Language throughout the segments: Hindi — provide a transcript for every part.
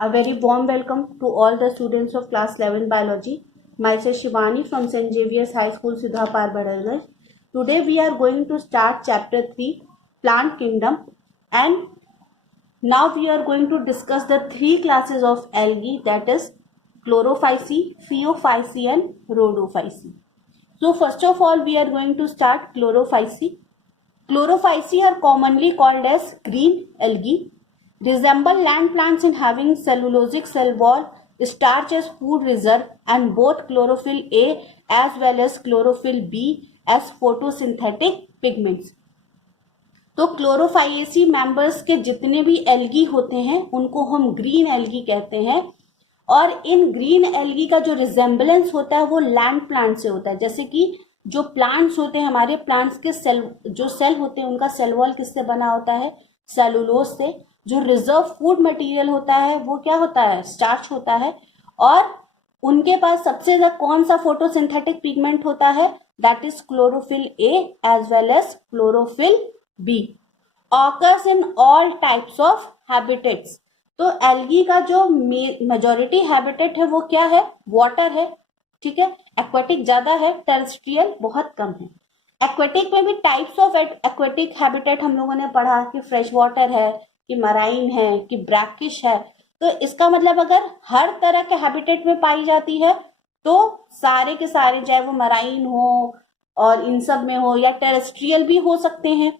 A very warm welcome to all the students of class 11 biology. Myself Shivani from St. Xavier's High School, Sudhapar, Badagarh. Today we are going to start chapter 3, Plant Kingdom, and now we are going to discuss the three classes of algae, that is Chlorophyceae, Phaeophyceae and Rhodophyceae. So first of all we are going to start Chlorophyceae. Chlorophyceae are commonly called as green algae. Resemble land plants in having cellulosic cell wall, starch as food reserve, and both chlorophyll A as well as chlorophyll B as photosynthetic pigments. तो क्लोरोफाइएसी मेंबर्स के जितने भी एल्गी होते हैं उनको हम ग्रीन एल्गी कहते हैं, और इन ग्रीन एल्गी का जो रिजेम्बलेंस होता है वो लैंड प्लांट से होता है. जैसे कि जो प्लांट्स होते हैं, हमारे प्लांट्स के सेल होते हैं उनका सेल वॉल किससे बना होता है? सेलुलोज से. जो रिजर्व फूड मटेरियल होता है वो क्या होता है? स्टार्च होता है. और उनके पास सबसे ज्यादा कौन सा फोटोसिंथेटिक पिगमेंट होता है? That is chlorophyll A as well as chlorophyll B. Occurs in all types of habitats. तो एल्गी का जो मेजॉरिटी हैबिटेट है वो क्या है? वाटर है. ठीक है, एक्वेटिक ज्यादा है, टेरेस्ट्रियल बहुत कम है. एक्वेटिक में भी टाइप्स ऑफ एक्वेटिक हैबिटेट हम लोगों ने पढ़ा कि फ्रेश वाटर है, कि मराइन है, कि ब्रैकिश है. तो इसका मतलब अगर हर तरह के हैबिटेट में पाई जाती है तो सारे के सारे, चाहे वो मराइन हो और इन सब में हो या टेरेस्ट्रियल भी हो सकते हैं.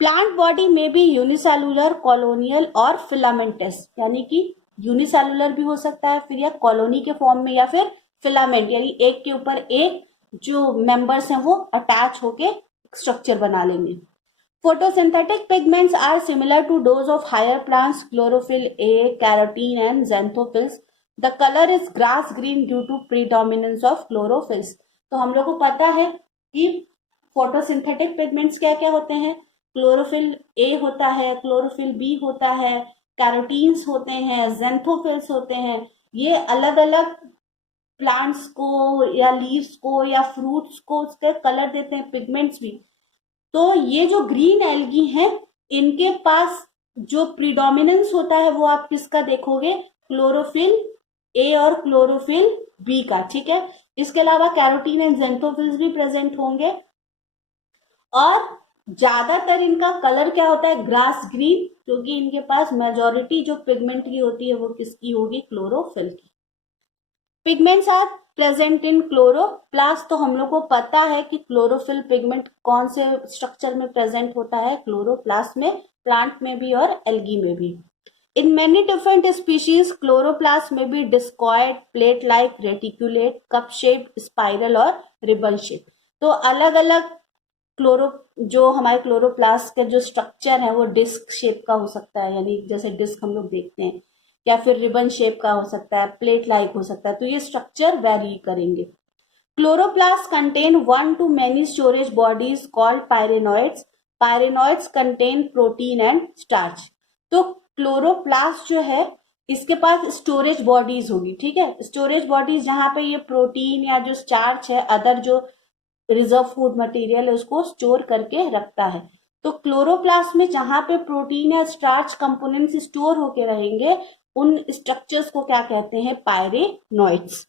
प्लांट बॉडी में भी यूनिसेलुलर, कॉलोनियल और फिलामेंटस, यानी कि यूनिसेलुलर भी हो सकता है, फिर या कॉलोनी के फॉर्म में, या फिर फिलामेंट यानी एक के ऊपर एक जो मेंबर्स हैं वो अटैच होके स्ट्रक्चर बना लेंगे. Photosynthetic pigments are similar to those of higher plants, chlorophyll A, carotene and xanthophylls. The color is grass green due to predominance of chlorophylls. तो हम लोग को पता है कि photosynthetic pigments क्या क्या होते हैं? क्लोरोफिल A होता है, क्लोरोफिल B होता है, कैरोटीन्स होते हैं, xanthophylls होते हैं. ये अलग अलग प्लांट्स को या लीव्स को या फ्रूट्स को उसके कलर देते हैं, पिगमेंट्स भी. तो ये जो ग्रीन एल्गी हैं इनके पास जो प्रीडोमिनेंस होता है वो आप किसका देखोगे? क्लोरोफिल ए और क्लोरोफिल बी का. ठीक है, इसके अलावा कैरोटीन एंड xanthophylls भी प्रेजेंट होंगे. और ज्यादातर इनका कलर क्या होता है? ग्रास ग्रीन, क्योंकि इनके पास मेजॉरिटी जो पिगमेंट की होती है वो किसकी होगी? क्लोरोफिल की. Pigments are present in chloroplast. तो हम लोग को पता है कि क्लोरोफिल पिगमेंट कौन से स्ट्रक्चर में प्रेजेंट होता है? क्लोरोप्लास्ट में, प्लांट में भी और एल्गी में भी. In many different species chloroplast में भी discoid, plate like, reticulate, cup shape, spiral और रिबन शेप. तो अलग अलग जो हमारे क्लोरोप्लास्ट के जो स्ट्रक्चर है वो डिस्क शेप का हो सकता है, यानी जैसे डिस्क हम लोग देखते हैं, या फिर रिबन शेप का हो सकता है, प्लेट लाइक हो सकता है. तो ये स्ट्रक्चर वेरी करेंगे. Chloroplast contain one to many storage bodies called pyrenoids. Pyrenoids contain protein and starch. तो क्लोरोप्लास्ट जो है इसके पास स्टोरेज बॉडीज होगी. ठीक है, स्टोरेज बॉडीज जहां पे ये प्रोटीन या जो स्टार्च है, अदर जो रिजर्व फूड मटेरियल है उसको स्टोर करके रखता है. तो क्लोरोप्लास्ट में जहां पे प्रोटीन या स्टार्च कंपोनेंट्स स्टोर होके रहेंगे उन स्ट्रक्चर्स को क्या कहते हैं? Pyrenoids.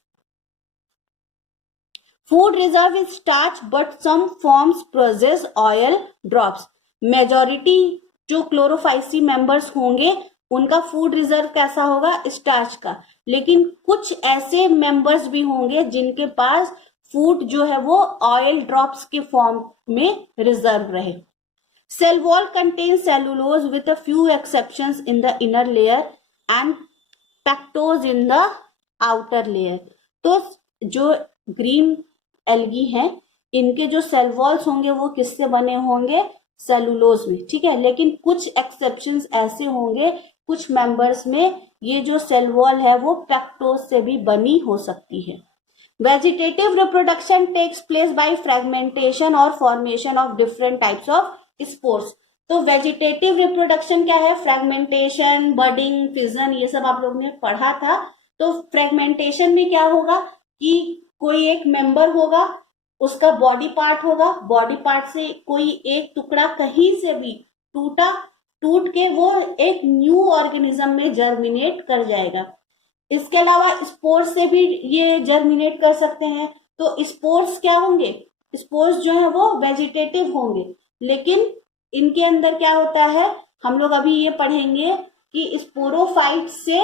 Food reserve is starch but some forms possess oil drops. Majority जो क्लोरोफाइसी मेंबर्स होंगे उनका फूड रिजर्व कैसा होगा? स्टार्च का. लेकिन कुछ ऐसे मेंबर्स भी होंगे जिनके पास फूड जो है वो ऑयल ड्रॉप्स के फॉर्म में रिजर्व रहे. Cell wall contains cellulose with a few exceptions in the inner layer and pectose in the outer layer. तो जो ग्रीन एल्गी हैं इनके जो सेल वॉल्स होंगे वो किससे बने होंगे? सेलुलोज में. ठीक है, लेकिन कुछ एक्सेप्शंस ऐसे होंगे कुछ मेंबर्स में ये जो सेल वॉल है वो पेक्टोज से भी बनी हो सकती है. Vegetative reproduction takes place by fragmentation और formation of different types of spores. तो वेजिटेटिव रिप्रोडक्शन क्या है? फ्रेगमेंटेशन, बडिंग, फिजन, ये सब आप लोगों ने पढ़ा था. तो फ्रेगमेंटेशन में क्या होगा कि कोई एक मेंबर होगा, उसका बॉडी पार्ट होगा, बॉडी पार्ट से कोई एक टुकड़ा कहीं से भी टूटा टूट के वो एक न्यू ऑर्गेनिज्म में जर्मिनेट कर जाएगा। इसके अलावा स्पोर्स से भी ये जर्मिनेट कर सकते हैं। तो स्पोर्स क्या होंगे, स्पोर्स जो है वो वेजिटेटिव होंगे, लेकिन इनके अंदर क्या होता है, हम लोग अभी ये पढ़ेंगे कि स्पोरोफाइट से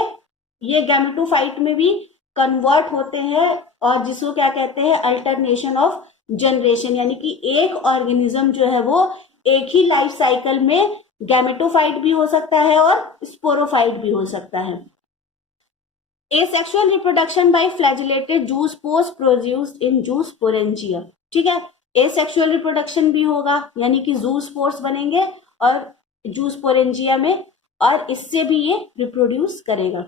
ये गैमेटोफाइट में भी कन्वर्ट होते हैं, और जिसको क्या कहते हैं, अल्टरनेशन ऑफ जनरेशन, यानी कि एक ऑर्गेनिज्म जो है वो एक ही लाइफ साइकिल में गैमेटोफाइट भी हो सकता है और स्पोरोफाइट भी हो सकता है। Asexual reproduction by flagellated zoospores produced in zoosporangia। ठीक है, एसेक्सुअल रिप्रोडक्शन भी होगा, यानी कि जूस्पोर्स बनेंगे और जूस्पोरेंजिया में, और इससे भी ये रिप्रोड्यूस करेगा।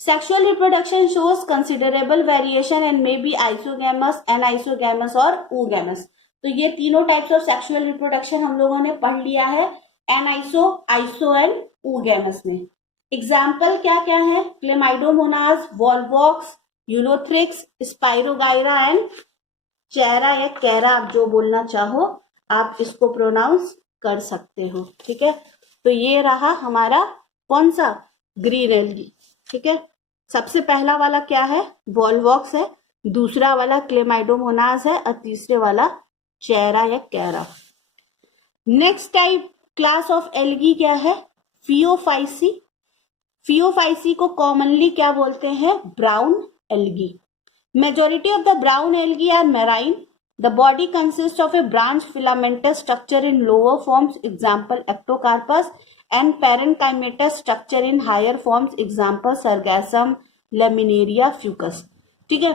Sexual reproduction shows considerable variation and may be isogamous, anisogamous और oogamous। तो ये तीनों टाइप्स ऑफ सेक्सुअल रिप्रोडक्शन हम लोगों ने पढ़ लिया है एनाइसो, आइसो एंड oogamous में। एग्जाम्पल क्या क्या है, Chlamydomonas, Volvox, Ulothrix, Spirogyra and Chara या कैरा, आप जो बोलना चाहो आप इसको प्रोनाउंस कर सकते हो। ठीक है, तो ये रहा हमारा कौन सा, ग्रीन एल्गी। ठीक है, सबसे पहला वाला क्या है, वॉलवॉक्स है, दूसरा वाला क्लेमाइडोमोनास है, और तीसरे वाला चेरा या Chara. Next type class of algae क्या है, फियोफाइसी। फियोफाइसी को कॉमनली क्या बोलते हैं, brown algae. Majority of the brown algae are marine. The body consists of a branch filamentous structure in lower forms, example ectocarpus, and parenchymatous structure in higher forms, example sargassum, laminaria, fucus। ठीक है,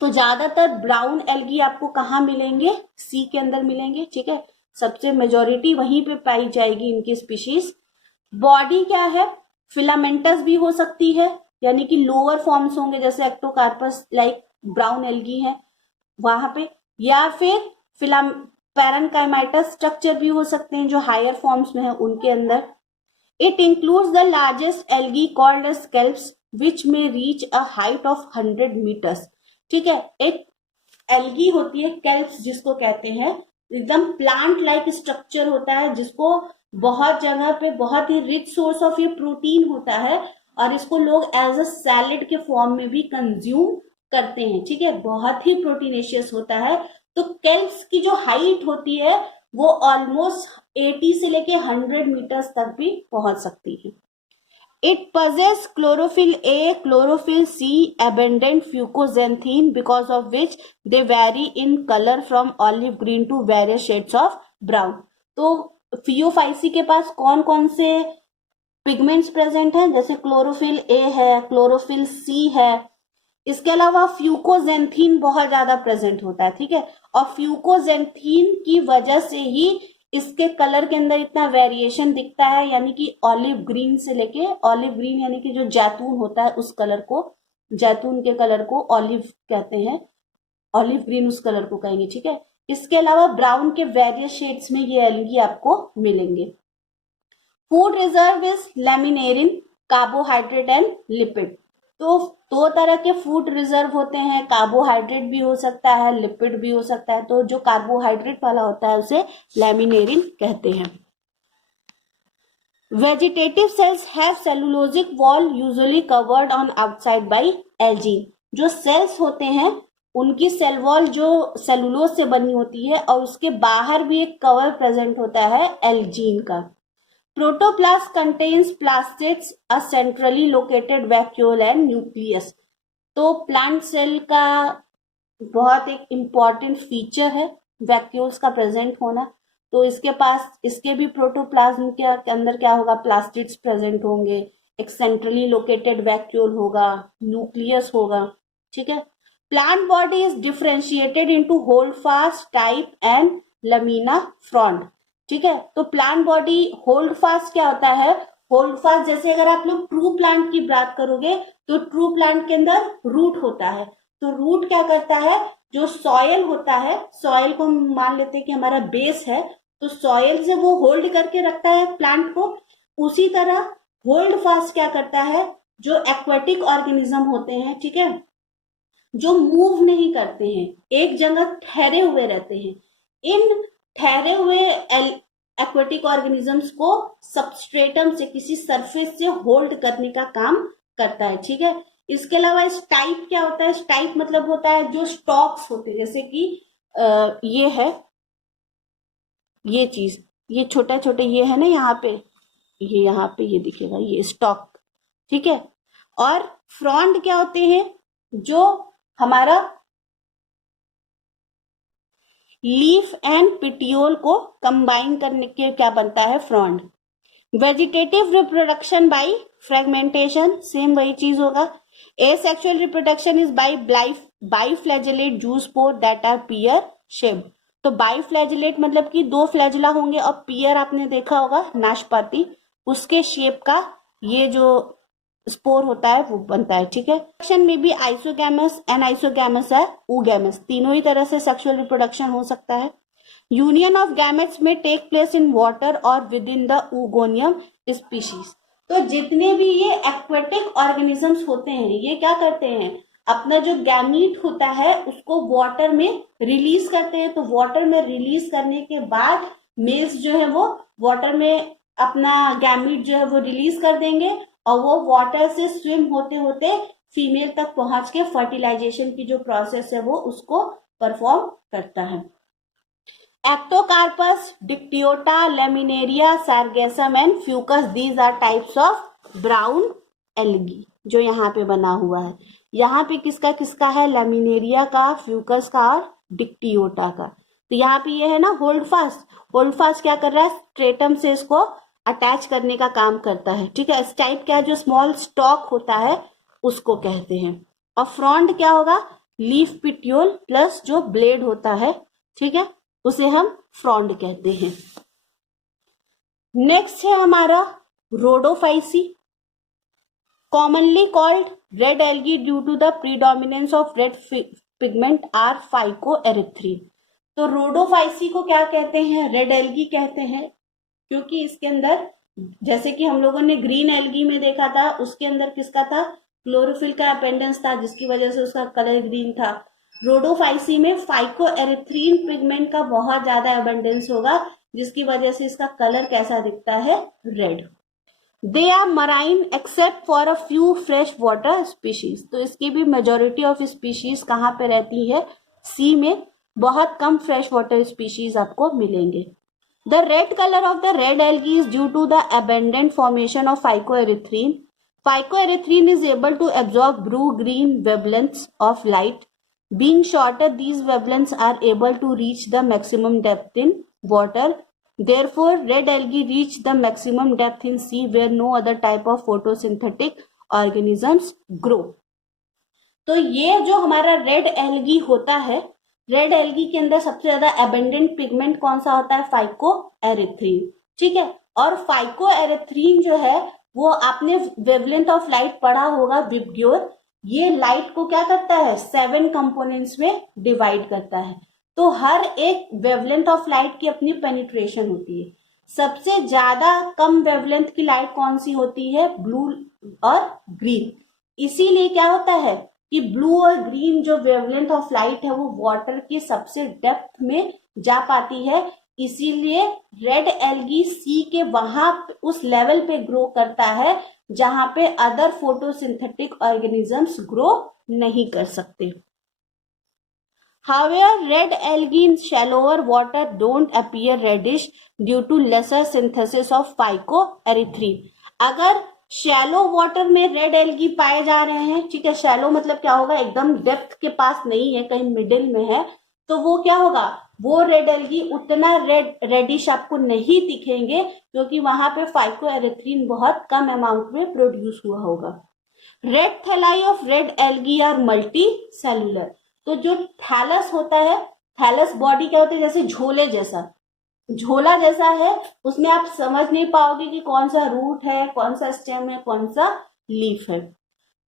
तो ज्यादातर ब्राउन एल्गी आपको कहाँ मिलेंगे, सी के अंदर मिलेंगे। ठीक है, सबसे मेजोरिटी वहीं पे पाई जाएगी इनकी स्पीशीज। बॉडी क्या है, फिलामेंटस भी हो सकती है, यानी कि लोअर फॉर्म्स होंगे, जैसे एक्टोकार्पस लाइक ब्राउन एल्गी है वहां पे, या फिर पैरेन्काइमाटस स्ट्रक्चर भी हो सकते हैं जो हायर फॉर्म्स में है उनके अंदर। It includes the largest algae called as kelps which may reach a height of 100 metres. ठीक है, एक एल्गी होती है कैल्प्स जिसको कहते हैं, एकदम प्लांट लाइक स्ट्रक्चर होता है, जिसको बहुत जगह पे बहुत ही रिच सोर्स ऑफ ये प्रोटीन होता है, और इसको लोग एज अ सैलेड के फॉर्म में भी कंज्यूम करते हैं। ठीक है, बहुत ही प्रोटीनेशियस होता है। तो कैल्प्स की जो हाइट होती है वो ऑलमोस्ट 80 से लेके 100 मीटर्स तक भी पहुंच सकती है। It possess chlorophyll A, chlorophyll C, abundant fucoxanthin, because of which they vary in color from olive green to various shades of brown। तो फियोफाइसी के पास कौन कौन से पिगमेंट्स प्रेजेंट हैं, जैसे क्लोरोफिल ए है, क्लोरोफिल सी है, इसके अलावा फ्यूकोजेंथीन बहुत ज्यादा प्रेजेंट होता है। ठीक है, और फ्यूकोजेंथीन की वजह से ही इसके कलर के अंदर इतना वेरिएशन दिखता है, यानी कि ऑलिव ग्रीन से लेके, ऑलिव ग्रीन यानी कि जो जैतून होता है उस कलर को, जैतून के कलर को ऑलिव कहते हैं, ऑलिव ग्रीन उस कलर को कहेंगे। ठीक है, इसके अलावा ब्राउन के वेरियस शेड्स में ये एल्गी आपको मिलेंगे। Food reserve is लैमिनेरिन, carbohydrate and lipid. तो दो तरह के फूड रिजर्व होते हैं, कार्बोहाइड्रेट भी हो सकता है, लिपिड भी हो सकता है। तो जो कार्बोहाइड्रेट वाला होता है उसे लैमिनेरिन कहते हैं। Vegetative cells have cellulosic wall usually covered on outside by algin. जो सेल्स होते हैं उनकी सेल वॉल जो सेलुलोज से बनी होती है, और उसके बाहर भी एक कवर प्रेजेंट होता है एल्जीन का। Protoplast contains plastids, a centrally located vacuole and nucleus. तो प्लांट सेल का बहुत एक इम्पॉर्टेंट फीचर है वैक्यूल्स का प्रेजेंट होना। तो इसके पास, इसके भी प्रोटोप्लाज्म के अंदर क्या होगा, प्लास्टिड्स प्रेजेंट होंगे, एक सेंट्रली लोकेटेड वैक्यूल होगा, न्यूक्लियस होगा। ठीक है, plant body is differentiated into holdfast stipe and lamina frond. ठीक है, तो प्लांट बॉडी होल्ड फास्ट क्या होता है, होल्ड फास्ट जैसे अगर आप लोग ट्रू प्लांट की बात करोगे तो ट्रू प्लांट के अंदर रूट होता है। तो रूट क्या करता है, जो सॉयल होता है, सॉयल को मान लेते हैं कि हमारा बेस है, तो सॉयल से वो होल्ड करके रखता है प्लांट को। उसी तरह होल्ड फास्ट क्या करता है, जो एक्वेटिक ऑर्गेनिज्म होते हैं, ठीक है, जो मूव नहीं करते हैं, एक जगह ठहरे हुए रहते हैं, इन ठहरे हुए एक्वेटिक ऑर्गेनिजम्स को सबस्ट्रेटम से, किसी सरफेस से होल्ड करने का काम करता है, ठीक है। इसके अलावा स्टाइप क्या होता है? स्टाइप मतलब होता है जो स्टॉक्स होते हैं, जैसे कि ये है, ये चीज, ये छोटा छोटे ये है ना यहाँ पे, ये यहाँ पे ये दिखेगा, ये स्टॉक, ठीक है। और फ्रॉन्ड क्या होते हैं? जो हमारा लीफ एंड पिटियोल को कंबाइन करने के क्या बनता है? Frond. Vegetative reproduction by fragmentation, same वही चीज होगा। Asexual reproduction is by biflagellate zoospores that are pear shaped. तो बाइफ्लैजेलेट मतलब कि दो फ्लैजुला होंगे, और पियर आपने देखा होगा नाशपाती, उसके शेप का ये जो स्पोर होता है वो बनता है, ठीक है। रिप्रोडक्शन में भी आइसोगैमस, एनाइसोगैमस है, ऊगैमस, तीनों ही तरह से सेक्सुअल रिप्रोडक्शन हो सकता है। यूनियन ऑफ गैमेट्स में टेक प्लेस इन वाटर और with in the oogonium species. तो जितने भी ये एक्वेटिक ऑर्गेनिजम्स होते हैं, ये क्या करते हैं? अपना जो गैमीट होता है उसको वाटर में रिलीज करते हैं। तो वाटर में रिलीज करने के बाद मेल्स जो है वो वाटर में अपना गैमीट जो है वो रिलीज कर देंगे, और वो वाटर से स्विम होते होते फीमेल तक पहुंच के फर्टिलाइजेशन की जो प्रोसेस है वो उसको परफॉर्म करता है। Ectocarpus, Dictyota, Laminaria, Sargassum and Fucus, these are types of brown algae, जो यहाँ पे बना हुआ है। यहाँ पे किसका किसका है? लेमिनेरिया का, फ्यूकस का और डिक्टियोटा का। तो यहाँ पे ये है ना होल्ड फास्ट, होल्ड फास्ट क्या कर रहा है? स्ट्रेटम से इसको अटैच करने का काम करता है, ठीक है। स्टाइप क्या है? जो स्मॉल स्टॉक होता है उसको कहते हैं। और फ्रॉन्ड क्या होगा? लीफ पिट्यूल प्लस जो ब्लेड होता है, ठीक है, उसे हम फ्रॉन्ड कहते हैं। नेक्स्ट है हमारा Rhodophyceae, commonly called red algae due to the predominance of red pigment R phycoerythrin. तो रोडोफाइसी को क्या कहते हैं? रेड एल्गी कहते हैं, क्योंकि इसके अंदर, जैसे कि हम लोगों ने ग्रीन एल्गी में देखा था, उसके अंदर किसका था? क्लोरोफिल का अपेंडेंस था, जिसकी वजह से उसका कलर ग्रीन था। रोडोफाइसी में फाइकोएरिथ्रीन पिगमेंट का बहुत ज्यादा अबंडेंस होगा, जिसकी वजह से इसका कलर कैसा दिखता है? Red. They are marine except for a few fresh water species. तो इसकी भी मेजोरिटी ऑफ स्पीशीज कहाँ पे रहती है? सी में। बहुत कम फ्रेश वाटर स्पीशीज आपको मिलेंगे। The red color of the red algae is due to the abundant formation of phycoerythrin. Phycoerythrin is able to absorb blue-green wavelengths of light. Being shorter, these wavelengths are able to reach the maximum depth in water. Therefore, red algae reach the maximum depth in sea where no other type of photosynthetic organisms grow. तो ये जो हमारा रेड एल्गी होता है, रेड एल्गी के अंदर सबसे ज्यादा एबंडेंट पिगमेंट कौन सा होता है? फाइकोएरिथ्रीन, ठीक है। और फाइकोएरिथ्रीन जो है वो आपने वेवलेंथ ऑफ लाइट पढ़ा होगा, विबग्योर। ये लाइट को क्या करता है? 7 कंपोनेंट्स में डिवाइड करता है। तो हर एक वेवलेंथ ऑफ लाइट की अपनी पेनिट्रेशन होती है। सबसे ज्यादा कम वेवलेंथ की लाइट कौन सी होती है? ब्लू और ग्रीन। इसीलिए क्या होता है कि ब्लू और ग्रीन जो वेवलेंथ ऑफ लाइट है वो वाटर की सबसे डेप्थ में जा पाती है। इसीलिए रेड एल्गी सी के वहां उस लेवल पे ग्रो करता है जहां पे अदर फोटोसिंथेटिक ऑर्गेनिजम्स ग्रो नहीं कर सकते। However, red algae in shallower water don't appear reddish due to lesser synthesis of phycoerythrin. अगर शैलो वाटर में रेड एल्गी पाए जा रहे हैं, ठीक है, शैलो मतलब क्या होगा? एकदम डेप्थ के पास नहीं है, कहीं मिडिल में है, तो वो क्या होगा? वो रेड एल्गी उतना रेडिश आपको नहीं दिखेंगे, क्योंकि वहां पे फाइकोएरिथ्रीन बहुत कम अमाउंट में प्रोड्यूस हुआ होगा। Red thalli of red algae are multicellular. तो जो थैलस होता है, थैलस बॉडी क्या होती है? जैसे झोले जैसा, झोला जैसा है, उसमें आप समझ नहीं पाओगे कि कौन सा रूट है, कौन सा स्टेम है, कौन सा लीफ है।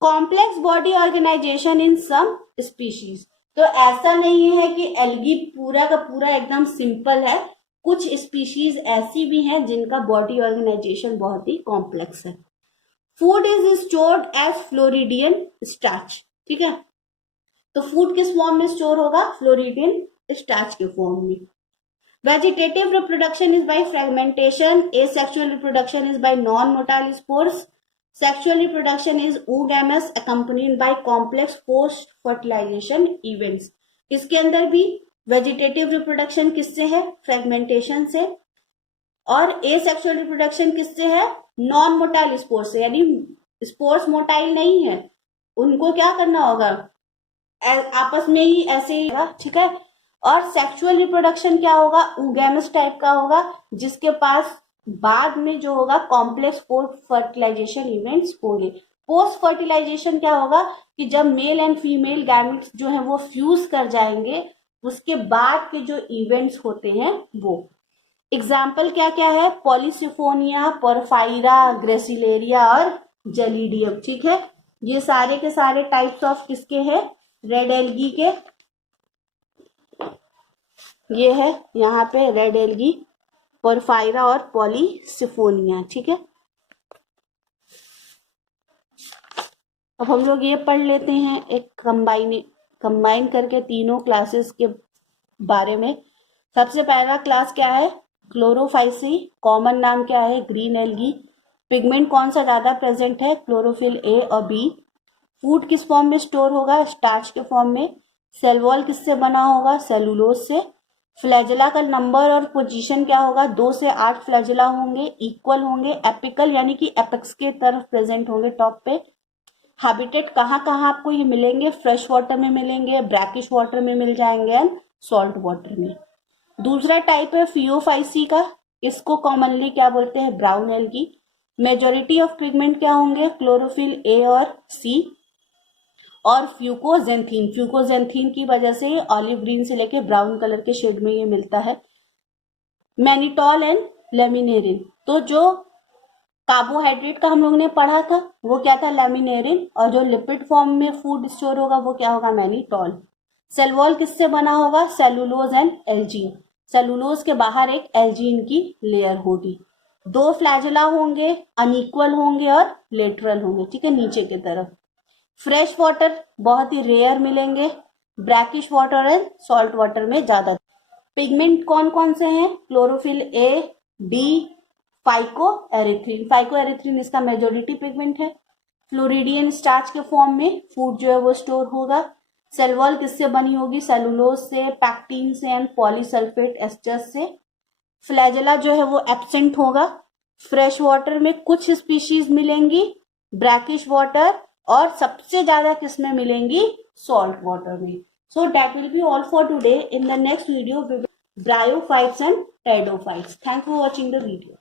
कॉम्प्लेक्स बॉडी ऑर्गेनाइजेशन इन सम स्पीशीज। तो ऐसा नहीं है कि एल्गी पूरा का पूरा एकदम सिंपल है, कुछ स्पीशीज ऐसी भी हैं जिनका बॉडी ऑर्गेनाइजेशन बहुत ही कॉम्प्लेक्स है। Food is stored as floridean starch, ठीक है। तो फूड किस फॉर्म में स्टोर होगा? फ्लोरिडियन स्टार्च के फॉर्म में। Vegetative reproduction is by fragmentation. Asexual reproduction is by non-motile spores. Sexual reproduction is oogamous accompanied by complex post-fertilization events. इसके अंदर भी वेजिटेटिव रिप्रोडक्शन किससे है? फ्रेगमेंटेशन से. और एसेक्सुअल रिप्रोडक्शन किससे है? नॉन मोटाइल स्पोर से. यानी स्पोर्स मोटाइल नहीं है, उनको क्या करना होगा? आपस में ही ऐसे ही. ठीक है. और सेक्सुअल रिप्रोडक्शन क्या होगा? oogamous टाइप का होगा, जिसके पास बाद में जो होगा कॉम्प्लेक्स पोस्ट फर्टिलाइजेशन इवेंट्स होंगे. पोस्ट फर्टिलाइजेशन क्या होगा कि जब मेल एंड फीमेल गैमेट्स जो है वो फ्यूज कर जाएंगे, उसके बाद के जो इवेंट्स होते हैं वो. एग्जाम्पल क्या क्या है? पॉलीसिफोनिया, पोरफाइरा, ग्रेसिलेरिया और जेलिडियम. ठीक है. ये सारे के सारे टाइप्स ऑफ किसके हैं? रेड एल्गी के. ये है यहाँ पे रेड एल्गी, पोरफाइरा और पॉलीसिफोनिया. ठीक है. अब हम लोग ये पढ़ लेते हैं एक कंबाइन करके तीनों क्लासेस के बारे में. सबसे पहला क्लास क्या है? क्लोरोफाइसी. कॉमन नाम क्या है? Green algae. पिगमेंट कौन सा ज्यादा प्रेजेंट है? क्लोरोफिल ए और बी. फूड किस फॉर्म में स्टोर होगा? स्टार्च के फॉर्म में. सेल वॉल किससे बना होगा? सेलुलोज से. फ्लैजेला का नंबर और पोजीशन क्या होगा? 2 से 8 फ्लैजेला होंगे, इक्वल होंगे, एपिकल यानी कि एपेक्स के तरफ प्रेजेंट होंगे टॉप पे. हैबिटेट कहाँ कहाँ आपको ये मिलेंगे? फ्रेश वाटर में मिलेंगे, ब्रैकिश वाटर में मिल जाएंगे एंड सॉल्ट वाटर में. दूसरा टाइप है फियोफाइसी का. इसको कॉमनली क्या बोलते हैं? Brown algae. Majority of pigment क्या होंगे? क्लोरोफिल ए और सी और फ्यूकोजेंथीन की वजह से ऑलिव ग्रीन से लेके ब्राउन कलर के शेड में ये मिलता है. Mannitol and laminarin. तो जो कार्बोहाइड्रेट का हम लोग ने पढ़ा था वो क्या था? लेमिनेरिन. और जो लिपिड फॉर्म में फूड स्टोर होगा वो क्या होगा? मैनिटॉल. सेल वॉल किससे बना होगा? Cellulose and Elgin. सेलुलोज के बाहर एक एल्जीन की लेयर होगी. 2 फ्लैजेला होंगे, अनइक्वल होंगे और लेटरल होंगे. ठीक है. नीचे की तरफ. फ्रेश वाटर बहुत ही रेयर मिलेंगे, brackish water and salt water में ज्यादा. पिगमेंट कौन कौन से हैं? Chlorophyll A, D, phycoerythrin. Phycoerythrin इसका मेजोरिटी पिगमेंट है. फ्लोरिडियन स्टार्च के फॉर्म में फूड जो है वो स्टोर होगा. सेल वॉल किससे बनी होगी? सेलुलोज से, पैक्टीन से एंड पॉलीसल्फेट एस्टर्स से. फ्लैजेला जो है वो एब्सेंट होगा. फ्रेश वाटर में कुछ स्पीशीज मिलेंगी, ब्रैकिश वाटर, और सबसे ज्यादा किसमें मिलेंगी? सॉल्ट वाटर में. So that will be all for today. In the next video we will bryophytes and pteridophytes. Thanks for watching the video.